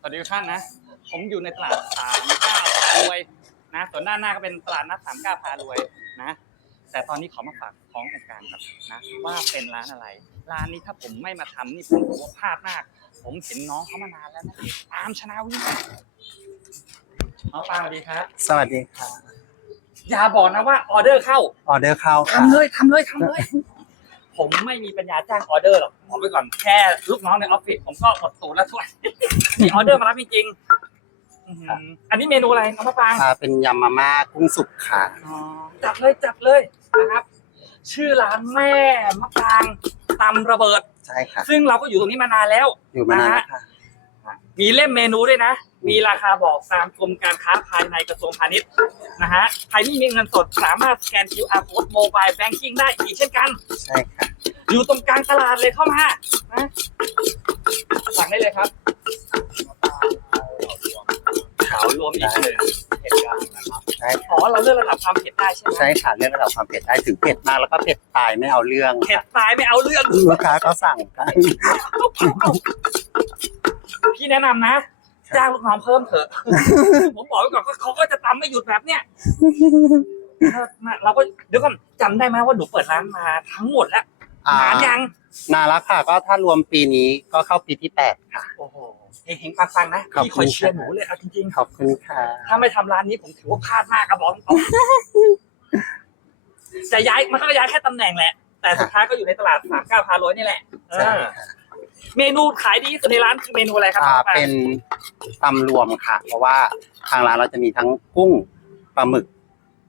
สวัสดีทุกท่านนะ ผมอยู่ในตลาดสามเก้าพารวยนะส่วนด้านหน้าก็เป็นตลาดนัดสามเก้าพารวยนะ แต่ตอนนี้ขอมาฝากของโครงการครับนะว่าเป็นร้านอะไร ร้านนี้ถ้าผมไม่มาทำนี่ผมถือว่าพลาดมาก ผมเห็นน้องเขามานานแล้วนะตามชนะวิ่งน้องปาสวัสดีครับ สวัสดีค่ะอย่าบอกนะว่าออเดอร์เข้าออเดอร์เข้าค่ะทำเลยทำเลยทำเลย ผมไม่มีปัญญาจ้างออเดอร์หรอกบอกไว้ก่อนแค่ลูกน้องในออฟฟิศผมก็หมดตูดแล้วถ้วยมีออเดอร์มารับจริงๆอื้อหืออันนี้เมนูอะไรน้องมะปราง อ่าเป็นยำมาม่ากุ้งสุกค่ะอ๋อจัดเลยจัดเลยนะครับ ชื่อร้านแม่มะปรางตำระเบิด ใช่ค่ะ ซึ่งเราก็อยู่ตรงนี้มานานแล้วอยู่มานานแล้วค่ะ มีเล่มเมนูด้วยนะ มีราคาบอกตามกรมการค้าภายในกระทรวงพาณิชย์นะฮะ ใครที่มีเงินสดสามารถสแกน QR code mobile banking ได้อีกเช่นกัน ใช่ค่ะ อยู่ตรงกลางตลาดเลยเข้ามานะสั่งได้เลยครับขาวรวมอีกหนึ่งเผ็ดกลางนะครับใช่อ๋อเราเลือกระดับความเผ็ดได้ใช่ไหมใช่ค่ะเรื่องระดับความเผ็ดได้ถึงเผ็ดมากแล้วก็เผ็ดตายไม่เอาเรื่องเผ็ดตายไม่เอาเรื่องลูกค้าก็สั่งกัน พี่แนะนำนะจ้างลูกน้องเพิ่มเถอะ ผมบอกไว้ก่อนก็เขาก็จะตำไม่หยุดแบบเนี้ยเออมาเราก็เดี๋ยวก่อนจำได้ไหมว่าหนูเปิดร้านมาทั้งหมดแล้วอ่านานยัง นานแล้วค่ะ ก็ถ้ารวมปีนี้ก็เข้าปีที่แปดค่ะ โอ้โหเฮงๆปังๆนะขอบพี่คุคณอยเชียร์หนูเลยเอาจริงๆขอบคุณค่ะถ้าไม่ทำร้านนี้ผมถือว่าพลาดมากครับบอกตรงๆจะย้ายมันก็ย้ายแค่ตำแหน่งแหละ แต่สุดท้ายก็อยู่ในตลาดสามเก้าพาโรยนี่แหละเอใช่อ ค่ะ เมนูขายดีที่สุดในร้านคือเมนูอะไรครับอ่าน้องปางเป็นตำรวมค่ะ เพราะว่าทางร้านเราจะมีทั้งกุ้งปลาหมึก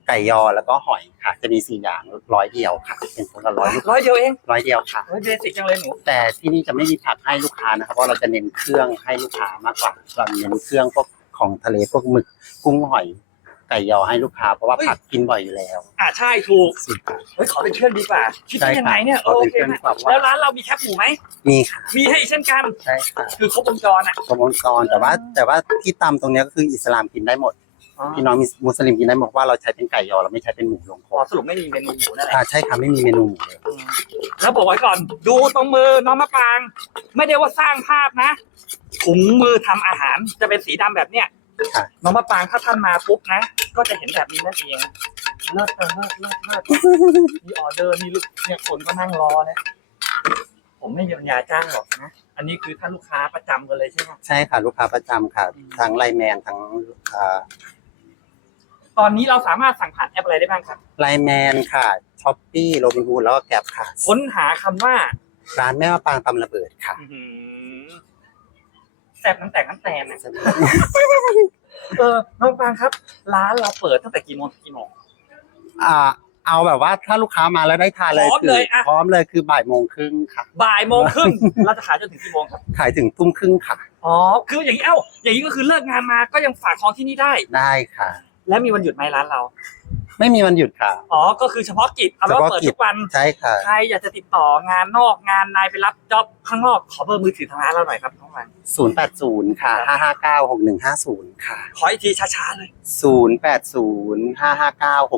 ไก่ยอแล้วก็หอยค่ะ จะมีสี่อย่างร้อยเดียวค่ะ เป็นคนละร้อยลูกร้อยเดียวเองร้อยเดียวค่ะเฮ้ยเบสิกจังเลยหนูแต่ที่นี่จะไม่มีผักให้ลูกค้านะครับเพราะเราจะเน้นเครื่องให้ลูกค้ามากกว่าเราเน้นเครื่องพวกของทะเลพวกหมึกกุ้งหอย ไก่ยอให้ลูกค้า เพราะว่าผักกินบ่อยอยู่แล้วอ่าใช่ถูกสิบบาท เฮ้ยขอเป็นเครื่องดีกว่าคิดใช่ได้ยังไงเนี่ยขอโอเป็นเคเครื่องนะดีกว่า แล้วร้านเรามีแคปหมูไหมมีค่ะมีให้อีกเช่นกัน ใช่ค่ะคือครบวงจรอะกระบวนกรแต่ว่าแต่ว่าที่ตำตรงเนี้ยก็คืออิสลามกินได้หมด พี่น้องมุสลิมกินได้หมดว่าเราใช้เป็นไก่ยอเราไม่ใช้เป็นหมูลงคอ๋ออสรุปไม่มีเมนูหมูนั่นแหละอ่าใช่ค่ะไม่มีเมนูหมูเลยแล้วบอกไว้ก่อน ดูตรงมือน้องมะปราง ไม่ได้ว่าสร้างภาพนะถุงมือทำอาหารจะเป็นสีดำแบบเนี้ยค่ะ น้องมะปรางถ้าท่านมาปุ๊บนะ ก็จะเห็นแบบนี้นั่นเองเลิศเออเลิศเลิศเลิศมีออเดอร์มีลูกเนี่ยคนก็นั่งรอเนี่ยผมไม่มีปัญญาจ้างหรอกนะ อันนี้คือท่านลูกค้าประจำกันเลยใช่ไหม ใช่ค่ะ ลูกค้าประจำค่ะทั้งไลน์แมนทั้งอ่าตอนนี้เราสามารถสั่งผ่านแอปอะไรได้บ้างครับ ไลน์แมนค่ะช้อปปี้โรบินฮูดแล้วก็แกร็บค่ะ ค้นหาคำว่าร้านแม่มาปางตำระเบิดค่ะ อื้อหือ แซ่บน้ำแตกน้ำแตนอะเออน้องปรางครับ ร้านเราเปิดตั้งแต่กี่โมงถึงกี่โมง อ่า เอาแบบว่าถ้าลูกค้ามาแล้วได้ทานเลยพร้อมคืเลยอะ พร้อมเลยคือบ่ายโมงครึ่งค่ะ บ่ายโมงครึ่งเราจะขายจนถึงกี่โมงครับขายถึงทุ่มครึ่งค่ะ อ๋อคืออย่างนี้เอ้าอย่างนี้ก็คือเลิกงานมาก็ยังฝากของที่นี่ได้ ได้ค่ะ และมีวันหยุดไหมร้านเรา ไม่มีวันหยุดค่ะอ๋อ ก็คือเฉพาะกิจเอาเป็นว่าเฉพาะเปิดกิจทุกวัน ใช่ค่ะ ใครอยากจะติดต่องานนอกงานในไปรับจ็อบข้างนอกขอเบอร์มือถือทางร้านเราหน่อยครับน้องมัน080 ค่ะ 559 6150 ค่ะ ขออีกทีช้าๆเลย 080 559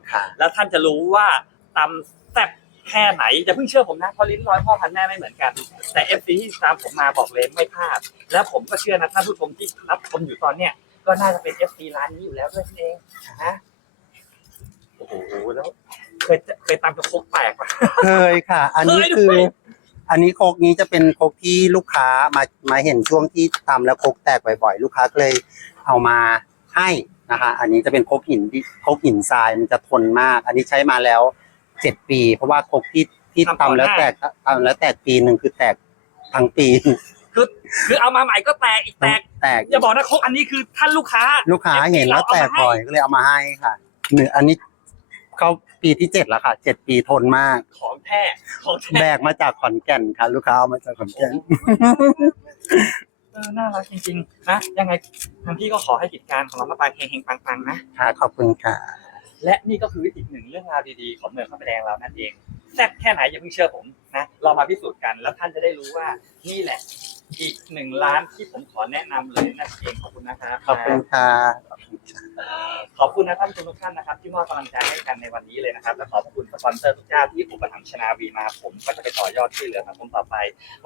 6150 ค่ะ แล้วท่านจะรู้ว่าตำแซ่บแค่ไหนอย่าเพิ่งเชื่อผมนะเพราะลิ้นร้อยพ่อพันแม่ไม่เหมือนกัน แต่เอฟซีที่ตามผมมาบอกเลยไม่พลาด และผมก็เชื่อนะท่านผู้ชมที่รับชมอยู่ตอนเนี้ยก็น่าจะเป็นเอฟซีร้านนี้อยู่แล้วด้วยนั่นเองนะโอ้โหแล้วเคยเคยตามกระพกแตกปะ เคยค่ะ อันนี้เคยด้วย คือ อันนี้โคกนี้จะเป็นโคกที่ลูกค้ามามาเห็นช่วงที่ตำแล้วโคกแตกบ่อยๆ ลูกค้าก็เลยเอามาให้นะคะ อันนี้จะเป็นโคกหินที่โคกหินทรายมันจะทนมาก อันนี้ใช้มาแล้วเจ็ดปี เพราะว่าโคกที่ที่ตำแล้วแตกตำแล้วแตกปีหนึ่งคือแตกทั้งปีคือคือเอามาใหม่ก็แตกอีกแตก แตก อย่าบอกนะครกอันนี้คือท่านลูกค้า ลูกค้าเห็นแล้วแตกบ่อยก็เลยเอามาให้ค่ะเนื้ออันนี้ เข้าปีที่เจ็ดแล้วค่ะเจ็ดปีทนมาก ของแท้ของแท้แบกมาจากขอนแก่นค่ะลูกค้าเอามาจากขอนแก่น เออน่ารักจริงๆนะยังไงทางพี่ก็ขอให้กิจการของเรามาปางเฮงๆปังๆนะ ค่ะขอบคุณค่ะ และนี่ก็คืออีกหนึ่งเรื่องราวดีๆ ของเมืองข้าวแดงเรานั่นเองแซ่บแค่ไหนอย่าเพิ่งเชื่อผมนะเรามาพิสูจน์กันแล้วท่านจะได้รู้ว่านี่แหละ อีกหนึ่งร้านที่ผมขอแนะนำเลยนั่นเองขอบคุณนะครับ ขอบคุณค่ะขอบคุณ นะครับทุกท่านนะครับ ที่มอบกำลังใจให้กันในวันนี้เลยนะครับและขอบคุณสปอนเซอร์ทุกเจ้าที่อุปถัมภ์ชนาวีมาผมก็จะไปต่อยอดช่วยเหลือสังคมต่อไป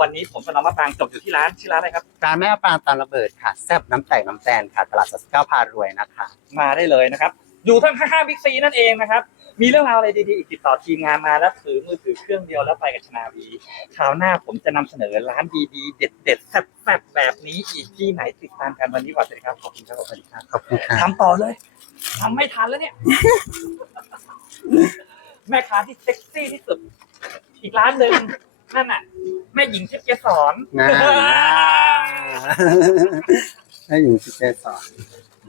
วันนี้ผมกับน้องมะปรางจบอยู่ที่ร้านชื่อร้านอะไรครับร้านแม่ปลางตามระเบิดค่ะแซ่บน้ำแตกน้ำแตนค่ะตลาดสัสเก้าพารวยนะคะ มาได้เลยนะครับ อยู่ทั้งข้างๆบิ๊กซีนั่นเองนะครับ มีเรื่องราวอะไรดีๆอีกติดต่อทีมงานมาแล้วถือมือถือเครื่องเดียวแล้วไปกับชนาวีคราวหน้าผมจะนำเสนอร้านดีๆ เด็ดๆแซ่บๆแบบนี้อีกที่ไหนติดตามกันวันนี้ก่อนเลยครับขอบคุณครับสวัสดีครับขอบคุณค่ะทำต่อเลยทำไม่ทันแล้วเนี่ย แม่ค้าที่เซ็กซี่ที่สุด อีกร้านหนึ่งนั่นน่ะ แม่หญิงเชฟเกสร น่าให้หญิงชิเจสอน